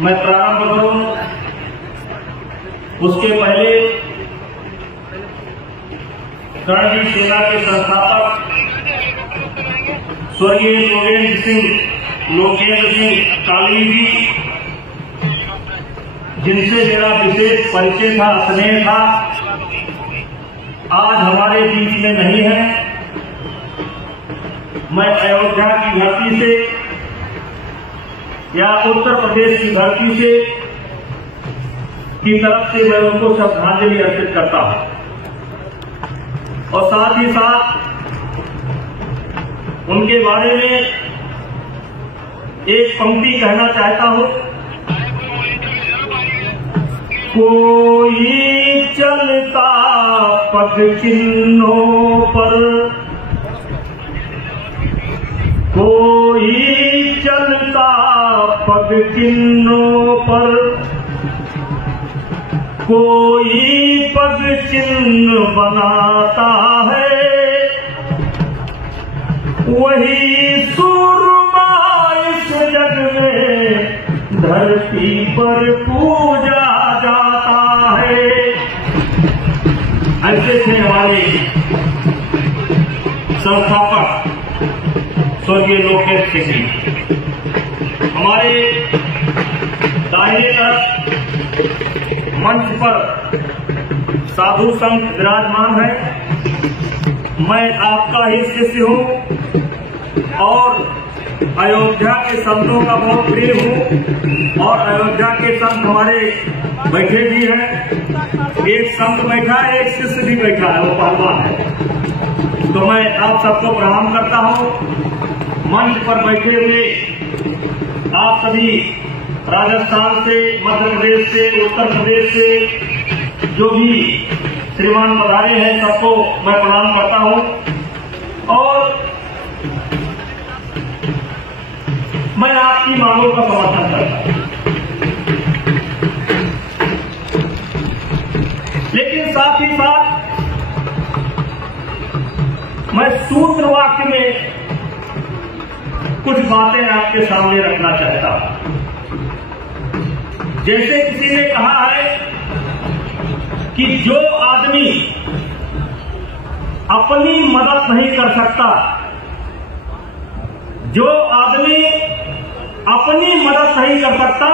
मैं प्रारंभ करूं उसके पहले कर्णवीर सेना के संस्थापक स्वर्गीय लोकेंद्र सिंह काली जी, जिनसे मेरा विशेष परिचय था, स्नेह था, आज हमारे बीच में नहीं है। मैं अयोध्या की धरती से या उत्तर प्रदेश की धरती से की तरफ से मैं उनको श्रद्धांजलि अर्पित करता हूं और साथ ही साथ उनके बारे में एक पंक्ति कहना चाहता हूं। कोई चलता पग चिन्हों पर, कोई चलता पग चिन्हों पर, कोई पग चिन्ह बनाता है, वही सूरमा इस जग में धरती पर पूजा जाता है। ऐसे थे हमारे संस्थापक स्वर्गीय लोकेंद्र सिंह जी। हमारे दाहिने तरफ मंच पर साधु संत विराजमान है। मैं आपका ही शिष्य हूं और अयोध्या के संतों का बहुत प्रिय हूं और अयोध्या के संत हमारे बैठे भी हैं। एक संत बैठा है, एक शिष्य भी बैठा है, वो पहलवान है। तो मैं आप सबको प्रणाम करता हूं। मंच पर बैठे हुए आप सभी राजस्थान से, मध्य प्रदेश से, उत्तर प्रदेश से जो भी श्रीमान पधारे हैं, सबको मैं प्रणाम करता हूं और मैं आपकी मांगों का समर्थन करता हूं। लेकिन साथ ही साथ मैं सूत्र वाक्य में कुछ बातें आपके सामने रखना चाहता हूं। जैसे किसी ने कहा है कि जो आदमी अपनी मदद नहीं कर सकता, जो आदमी अपनी मदद नहीं कर सकता,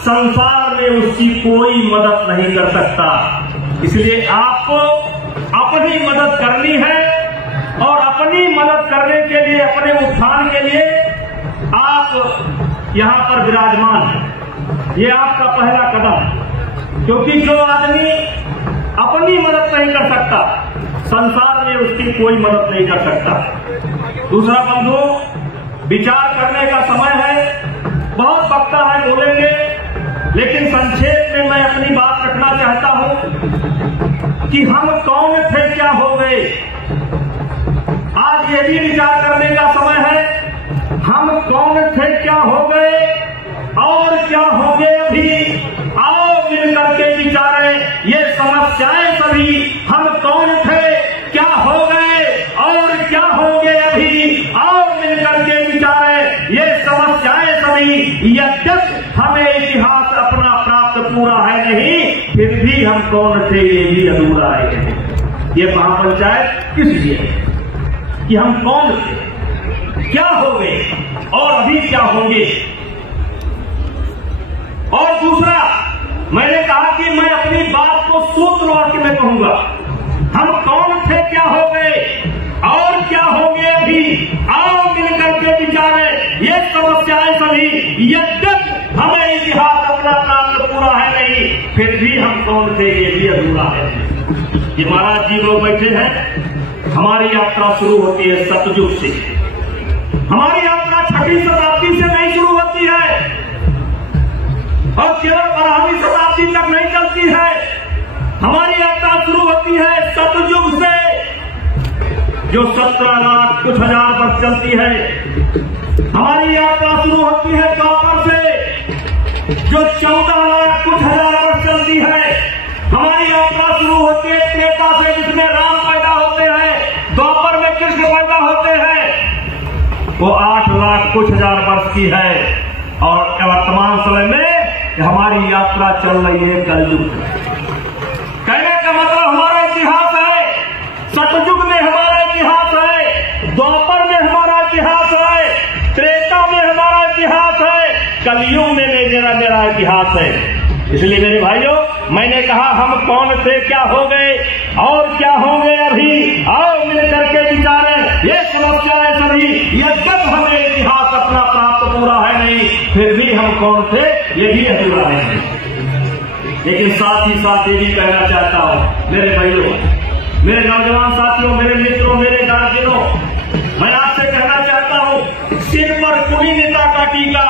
संसार में उसकी कोई मदद नहीं कर सकता। इसलिए आपको अपनी मदद करनी है और अपनी मदद करने के लिए, अपने उत्थान के लिए आप यहां पर विराजमान हैं। ये आपका पहला कदम है, क्योंकि जो आदमी अपनी मदद नहीं कर सकता, संसार में उसकी कोई मदद नहीं कर सकता। दूसरा बंधु, विचार करने का समय है। बहुत वक्ता है, बोलेंगे, लेकिन संक्षेप में मैं अपनी बात रखना चाहता हूं कि हम कौन थे, क्या हो गए। आज ये भी विचार करने का समय है, हम कौन थे, क्या हो गए और क्या होंगे अभी। आओ मिलकर के विचारें ये समस्याएं सभी, हम कौन थे, क्या हो गए और क्या होंगे अभी। आओ मिलकर के विचारें ये समस्याएं सभी। यद्यपि हमें इतिहास अपना प्राप्त पूरा है नहीं, फिर भी हम कौन थे ये भी अधूरा है। ये महापंचायत किस लिए कि हम कौन थे, क्या हो गए और अभी क्या होंगे। और दूसरा, मैंने कहा कि मैं अपनी बात को सूत्र वाक्य में कहूंगा। हम कौन थे, क्या हो गए और क्या होंगे अभी। आओ मिलकर के विचारें ये समस्याएं सभी। यद्यपि हमें इतिहास अपना प्राप्त पूरा है नहीं, फिर भी हम कौन थे ये भी अधूरा है। ये महाराज जी लोग बैठे हैं। हमारी यात्रा शुरू होती है सतयुग से। हमारी यात्रा 6वीं शताब्दी से नहीं शुरू होती है और केवल 12वीं शताब्दी तक नहीं चलती है। हमारी यात्रा शुरू होती है सतयुग से, जो 17 लाख कुछ हजार वर्ष चलती है। हमारी यात्रा शुरू होती है द्वापर से, जो 14 लाख कुछ हजार वर्ष चलती है। हमारी यात्रा शुरू होती है त्रेता से, जिसमें राम पैदा होते हैं, द्वापर में कृष्ण पैदा होते हैं। वो 8 लाख कुछ हजार वर्ष की है और वर्तमान समय में कि हमारी यात्रा चल रही है कलयुग में। कहने का मतलब हमारा इतिहास है, सतयुग में हमारा इतिहास है, द्वापर में हमारा इतिहास है, त्रेता में हमारा इतिहास है, कलयुग में मेरा इतिहास है। इसलिए मेरे भाइयों, मैंने कहा हम कौन थे, क्या हो गए और क्या होंगे अभी, आओ मिलकर के विचारें। ये समस्या है सभी, यद्यप हमें इतिहास अपना प्राप्त पूरा है नहीं, फिर भी हम कौन थे ये भी अधूरा है। लेकिन साथ ही साथ ये भी कहना चाहता हूँ मेरे भाइयों, मेरे नौजवान साथियों, मेरे मित्रों, मेरे गार्जियनों, मैं आपसे कहना चाहता हूँ, सिर पर कुलीनता का टीका,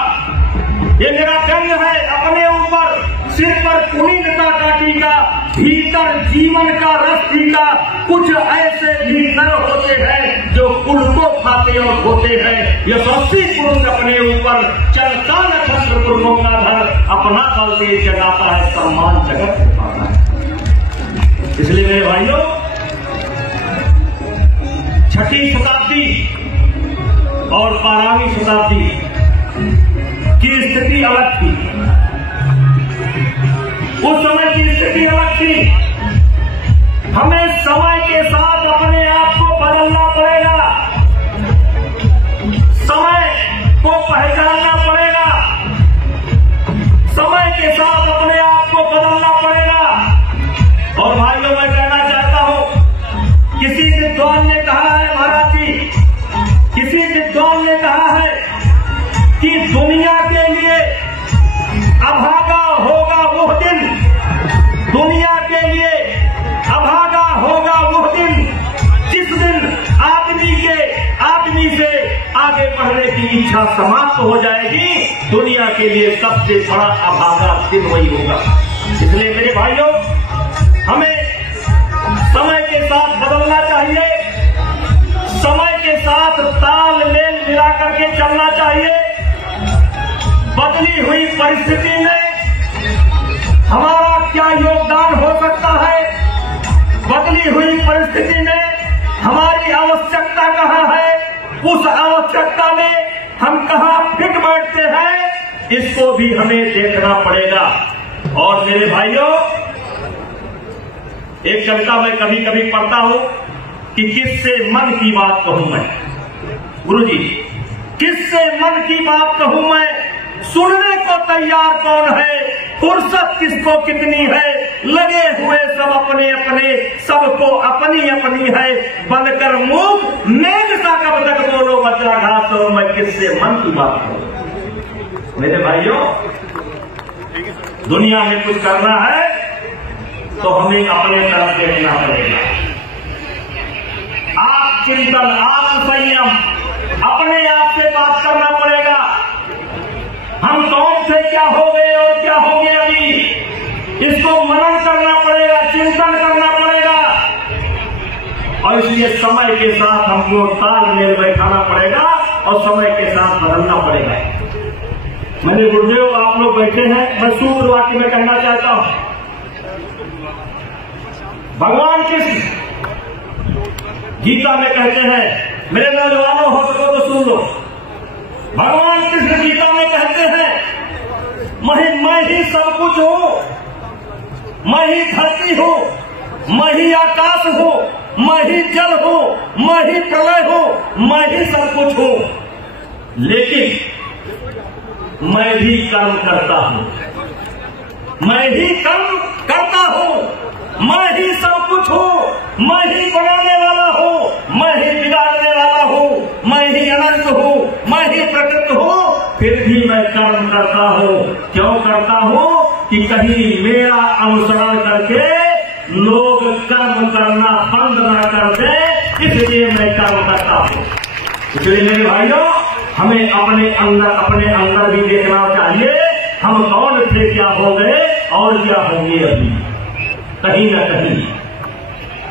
ये मेरा व्यंग है अपने ऊपर। सिर पर कुलीनता का टीका, भीतर जीवन का रस टीका। कुछ ऐसे भी नर होते हैं जो कुल को खाते और खोते हैं। यशस्वी पुरुष अपने ऊपर चलता नक्षत्र पुरुषों का धर, अपना बल दे जगाता है, सम्मान जगत से पाता है। इसलिए मेरे भाइयों, 6वीं शताब्दी और 12वीं शताब्दी की स्थिति अलग थी। उस समय की स्थिति अलग थी। हमें समय के साथ अपने आप को बदलना पड़ेगा, समय को पहचानना पड़ेगा, समय के साथ अपने आप को बदलना पड़ेगा। और भाइयों, मैं कहना चाहता हूं, किसी विद्वान ने कहा है, महाराज जी, किसी विद्वान ने कहा है कि दुनिया के लिए अभागा होगा वो दिन, दुनिया के लिए अभागा होगा वो दिन, जिस दिन आदमी से आगे बढ़ने की इच्छा समाप्त हो जाएगी। दुनिया के लिए सबसे बड़ा अभागा दिन वही होगा। इसलिए मेरे भाइयों, हमें समय के साथ बदलना चाहिए, समय के साथ तालमेल मिला करके चलना चाहिए। बदली हुई परिस्थिति में हमारा क्या योगदान हो सकता है, बदली हुई परिस्थिति में हमारी आवश्यकता कहाँ है, उस आवश्यकता में हम कहाँ फिट बैठते हैं, इसको भी हमें देखना पड़ेगा। और मेरे भाइयों, एक कविता मैं कभी कभी पढ़ता हूं कि किससे मन की बात कहूं मैं, गुरुजी, किससे मन की बात कहूं मैं, सुनने को तैयार कौन है, फुर्सत किसको कितनी है, लगे हुए सब अपने अपने, सबको अपनी अपनी है, बनकर मूक मेघ सा कब तक बोलो बचा घास, और मैं किससे मन की बात करूं। मेरे भाइयों, दुनिया में कुछ करना है तो हमें अपने तरफ देखना पड़ेगा। आप चिंतन, आप संयम, अपने आप से बात करना पड़ेगा। हम कौन थे, क्या हो गए और क्या होंगे अभी, इसको मनन करना पड़ेगा, चिंतन करना पड़ेगा। और इसलिए समय के साथ हमको तालमेल बैठाना पड़ेगा और समय के साथ बदलना पड़ेगा। मेरे गुरुदेव, आप लोग बैठे हैं, मैं सूत्र वाक्य में कहना चाहता हूं, भगवान कृष्ण गीता में कहते हैं, मेरे नौजवानों हो सको तो सुन लो, भगवान कृष्ण गीता में कहते हैं, मैं ही सब कुछ हूं, मैं ही धरती हूं, मैं ही आकाश हूं, मैं ही जल हूं, मैं ही प्रलय हूं, मैं ही सब कुछ हूं, लेकिन मैं भी कर्म करता हूं, मैं ही कर्म करता हूं, मैं ही सब कुछ हूं, मैं ही बनाने वाला हूं, मैं ही बिगाड़ने वाला हूं, मैं ही अनंत हूं, मैं ही प्रकृत हूं, फिर भी मैं कर्म करता हूं। क्यों करता हूं कि कहीं मेरा अनुसरण करके लोग कर्म करना बंद ना कर दे, इसलिए मैं कर्म करता हूं। इसलिए मेरे भाइयों, हमें अपने अंदर भी देखना चाहिए, हम कौन थे, क्या हो गए और क्या होंगे अभी। कहीं न कहीं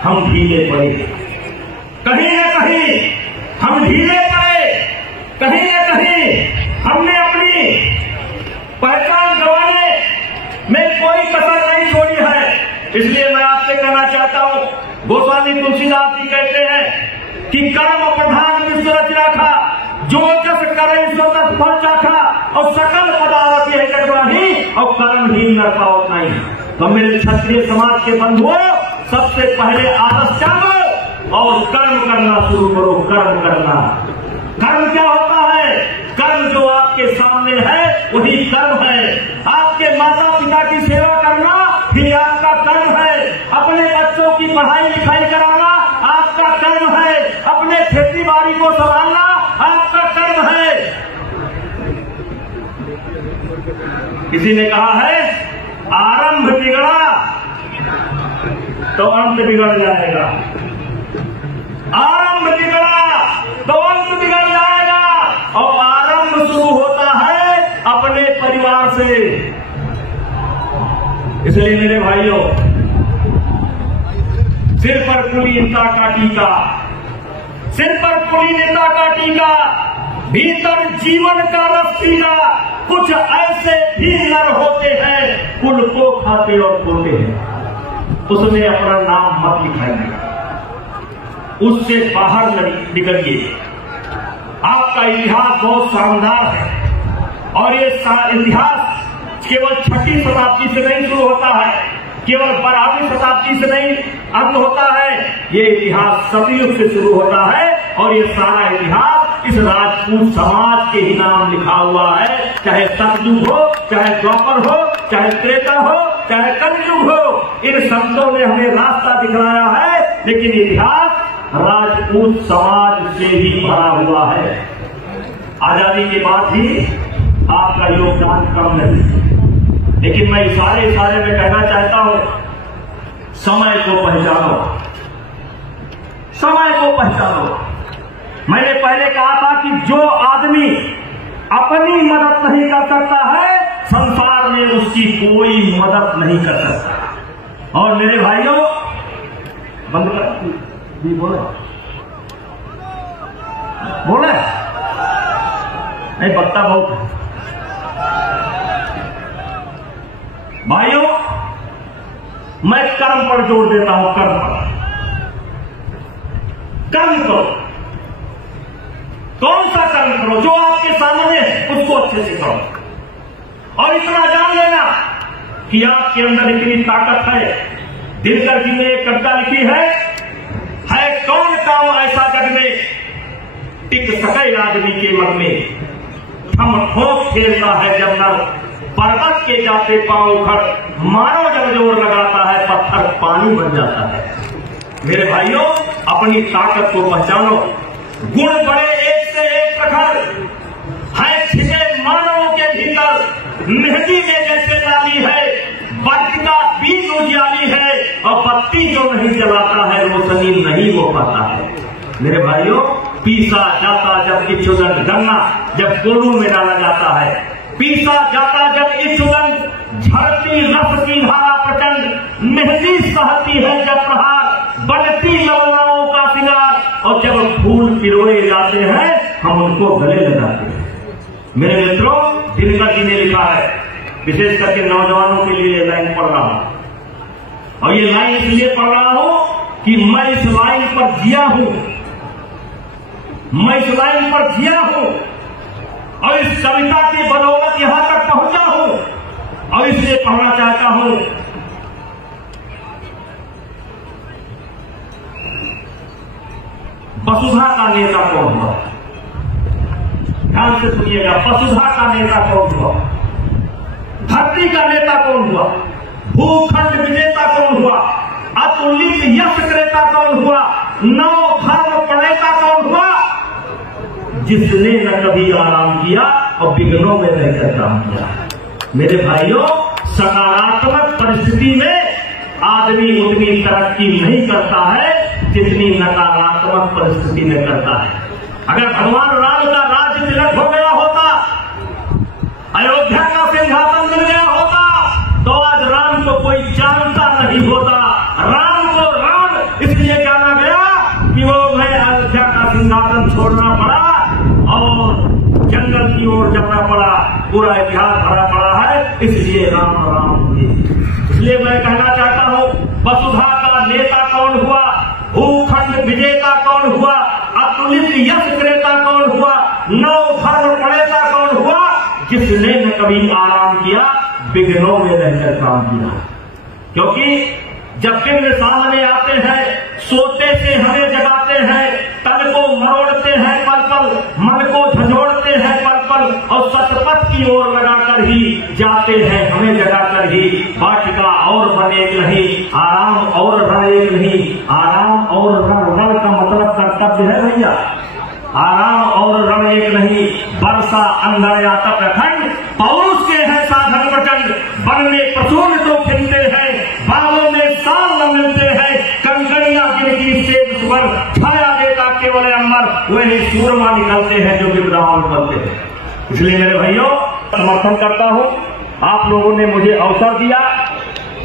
हम ढीले पड़े, कहीं न कहीं हम ढीले पड़े, कहीं न कहीं हमने अपनी पहचान गंवाने में कोई कसर नहीं छोड़ी है। इसलिए मैं आपसे कहना चाहता हूं, गोस्वामी तुलसीदास जी कहते हैं कि कर्म प्रधान विश्व रच रखा, जो जस करे सो तत् फल चाखा, और सकल पदार्थ है जगवाही, और कर्म नरपावत नहीं। तो मेरे क्षत्रिय समाज के बंधुओं, सबसे पहले आदर्श जागो और कर्म करना शुरू करो। कर्म करना, कर्म क्या होता है? कर्म जो आपके सामने है वही कर्म है। आपके माता पिता की सेवा करना ही आपका कर्म है। अपने बच्चों की पढ़ाई लिखाई कराना आपका कर्म है। अपने खेती बाड़ी को संभालना आपका कर्म है। किसी ने कहा है आरंभ बिगड़ा तो अंत बिगड़ जाएगा, आरंभ बिगड़ा तो अंत बिगड़ जाएगा। और आरंभ शुरू होता है अपने परिवार से। इसलिए मेरे भाइयों, सिर पर कुलीनता का टीका, सिर पर कुलीनता का टीका, भीतर जीवन का रस पीना। कुछ ऐसे भी नर होते हैं कुल को खाते और खोते हैं। उसमें अपना नाम मत लिखाइए, उससे बाहर निकलिए। आपका इतिहास बहुत शानदार है और ये इतिहास केवल 6वीं शताब्दी से नहीं शुरू होता है, केवल 12वीं शताब्दी से नहीं अंत होता है। ये इतिहास सतयुग से शुरू होता है और ये सारा इतिहास इस राजपूत समाज के ही नाम लिखा हुआ है। चाहे सतयुग हो, चाहे द्वापर हो, चाहे त्रेता हो, चाहे कलयुग हो, इन संतों ने हमें रास्ता दिखलाया है। लेकिन इतिहास राजपूत समाज से ही भरा हुआ है। आजादी के बाद भी आपका योगदान कम नहीं, लेकिन मैं इशारे में कहना चाहता हूं, समय को पहचानो, समय को पहचानो। मैंने पहले कहा था कि जो आदमी अपनी मदद नहीं कर सकता है, संसार में उसकी कोई मदद नहीं कर सकता। और मेरे भाइयों, बंद कर जी, बोले बोले नहीं, बत्ता बहुत है। भाइयों, मैं कर्म पर जोर देता हूं, कर्म पर। कर्म करो, कौन सा कर्म करो? जो आपके सामने है उसको अच्छे से करो। और इतना जान लेना कि आपके अंदर इतनी ताकत है। दिनकर जी ने एक कविता लिखी है कौन काम ऐसा जग में टिक सके आदमी के मन में, हम ठोक खेलता है जब नर पर्वत के जाते पांव उखड़, मारो जब जोर लगाता है पत्थर पानी बन जाता है। मेरे भाइयों, अपनी ताकत को पहचानो। गुण बड़े एक से एक प्रखर है छिपे मानवों के भीतर, मेहंदी में जैसे लाली है, बर्फ का बीज उजियाली है, और बत्ती जो नहीं जलाता है रोशनी नहीं हो पाता है। मेरे भाइयों, पीसा जाता जब इच्छुदन गन्ना जब गोलू में डाला जाता है, पीसा जाता जब इच्छुदन झड़ती रस की धारा प्रचंड, मेहंदी सहती है जब प्रहार, बनती लवलाओं का सिंगार, और जब फूल पिरोए जाते हैं हम उनको गले लगाते हैं। मेरे मित्रों, दिनकर जी ने लिखा है, विशेष करके नौजवानों के लिए लाइन पढ़ रहा हूं, और ये लाइन इसलिए पढ़ रहा हूं कि मैं इस लाइन पर जिया हूं, मैं इस लाइन पर जिया हूं, और इस कविता की बदौलत यहां तक पहुंचा हूं, और इसलिए पढ़ना चाहता हूं। वसुधा का नेता कौन हुआ? ध्यान से सुनिएगा, वसुधा का नेता कौन हुआ? धरती का नेता कौन हुआ? भूखंड विजेता कौन हुआ? अतुलित यश क्रेता कौन हुआ? नव धर्म प्रणेता कौन हुआ? जिसने न कभी आराम किया और विघ्नों में रहकर काम किया। मेरे भाइयों, सकारात्मक परिस्थिति में आदमी उतनी तरक्की नहीं करता है जितनी नकारात्मक परिस्थिति में करता है। अगर भगवान राम का राज्य तिलक हो गया होता, अयोध्या का सिंहासन मिल गया होता, तो आज राम को कोई जानता नहीं होता। राम को राम इसलिए जाना गया कि वो उन्हें अयोध्या का सिंहासन छोड़ना पड़ा और जंगल की ओर जाना पड़ा। पूरा इतिहास भरा पड़ा है, इसलिए राम राम हुए। इसलिए मैं कहना चाहता हूं, वसुधा का नेता कौन हुआ? भूखंड विजेता कौन हुआ? अतुलित यश क्रेता कौन हुआ? नव धर्म प्रणेता कौन हुआ? जिसने न कभी आराम किया, विघ्नों में रहकर काम किया, क्योंकि जब विघ्न सामने आते हैं, सोते से हमें जगाते हैं, तन को मरोड़ते हैं पल पल, मन को झंझोड़ते हैं पल पल, और सतपथ की ओर लगाकर ही जाते हैं, हमें जगाकर ही। वाटिका और वन एक नहीं, आराम और रण एक नहीं। आराम और रण का मतलब कर्तव्य है भैया। आराम और रण एक नहीं, वर्षा अंधर या तप अखंड, पौरुष के हैं साधन प्रचंड। वन में प्रसून तो खिलते हैं, बागों में साल न मिलते हैं, कंकड़ियां जिनकी सेब सुवर, छाया देता केवल अंबर, वही सूरमा निकलते हैं जो विद्राम बनते हैं। इसलिए मेरे भाइयों, समर्थन करता हूँ, आप लोगों ने मुझे अवसर दिया,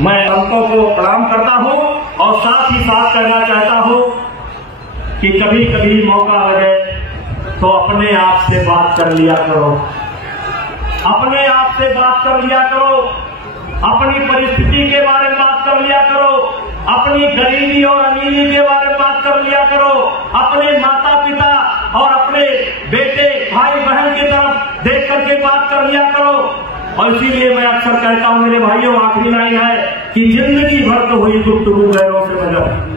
मैं संतों को प्रणाम करता हूँ, और साथ ही साथ कहना चाहता हूँ कि कभी कभी मौका लगे तो अपने आप से बात कर लिया करो, अपने आप से बात कर लिया करो, अपनी परिस्थिति के बारे में बात कर लिया करो, अपनी गरीबी और अमीरी के बारे में बात कर लिया करो, अपने माता पिता और अपने बेटे भाई बहन की तरफ देख करके बात कर लिया करो। और इसीलिए मैं अक्सर कहता हूं मेरे भाइयों, आखिरी लाइन है कि जिंदगी भर तो हुई गुफ्तगू गैरों से मगर,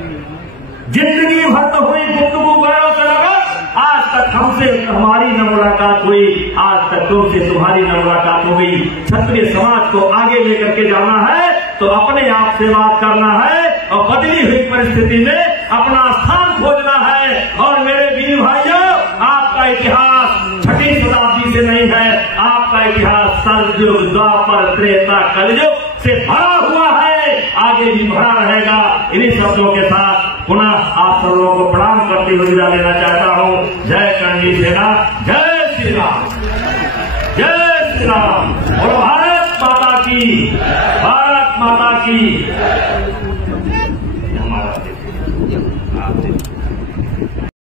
जिंदगी भर तो हुई गुफ्तगू गैरों से मगर, आज तक हमसे हमारी न मुलाकात हुई, आज तक तुमसे तुम्हारी न मुलाकात हो गई। क्षत्रिय समाज को आगे लेकर के जाना है तो अपने आप से बात करना है, और बदली हुई परिस्थिति में अपना स्थान खोजना है। और मेरे वीर भाइयों, आपका इतिहास 6वीं शताब्दी से नहीं है, आपका इतिहास सतयुग, द्वापर, त्रेता, कलयुग से भरा हुआ है, आगे भी भरा रहेगा। इन्हीं शब्दों के साथ पुनः आप सब लोगों को प्रणाम करते हुए विदा लेना चाहता हूँ। जय करणी सेना, जय श्री राम, जय श्री राम, और भारत माता की, भारत माता की। हमारा